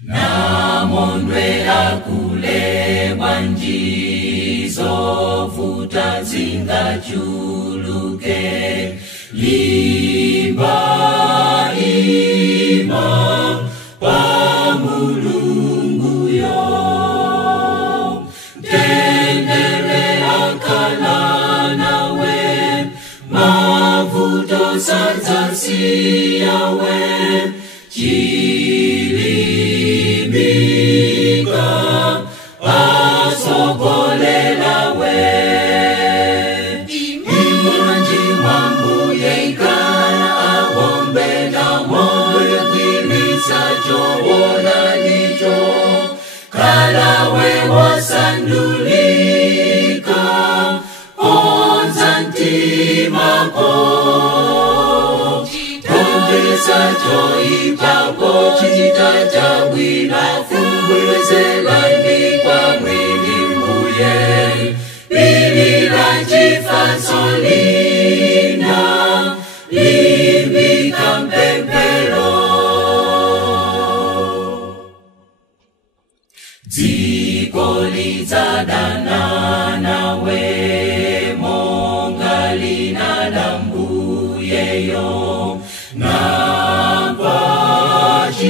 Namondwe akule wanjizo futa zinga chuluke limba ima pamulungu yo tendele akala nawe mavuto sanzasi yawe Chilimika asokolela we Imanji mambu yeikana awombela moyo kwilisa choona nicho Kalawe wasandulika onzantimako Sacho ipapo chitata wina fungwezela kwa mwili muye Bili la jifansolina Limbika mpempero Ziko litadana nawe Mongalina lambuyeyo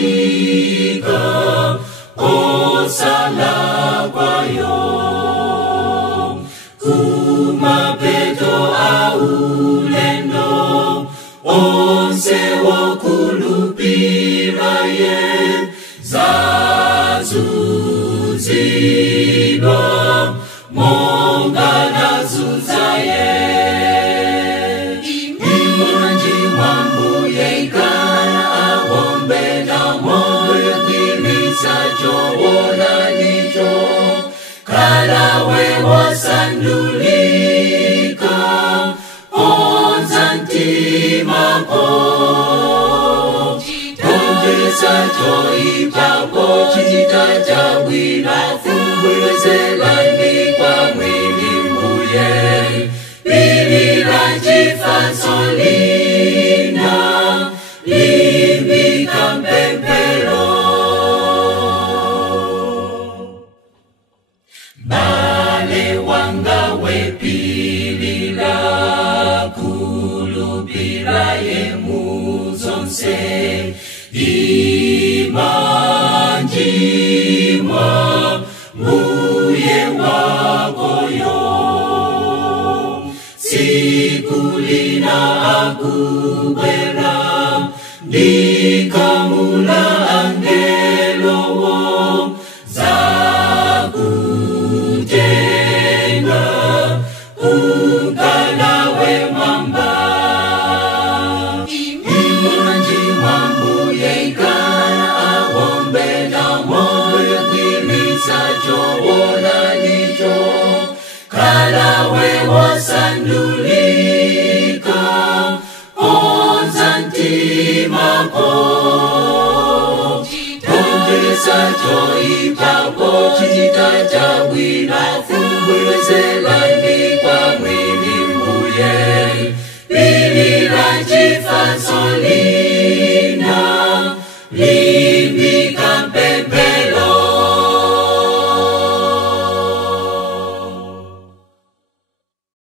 Napashika osala kwayo Kumapeto aulendo Onse wokulupira ye Zazuzino Mongana zuzaye Choona nicho Kalawe wasandulika onzantimako Ongesa choipapo chitata wina fungwezela kwa mwili muye Bili la jifansolina Limbika mpempero Bale wanga wepilila kulupila ye muzonse Imanjimwa muye wakoyo Sikulina akubera Nikamula angelowo Ukalawe mamba Imanji mambu yeikana awombela moyo kwilisa choona nicho Kalawe wasandulika onzantimako Ongesa choipapo chitata wina fungwezela kwa mwili muye Bili la jifansolina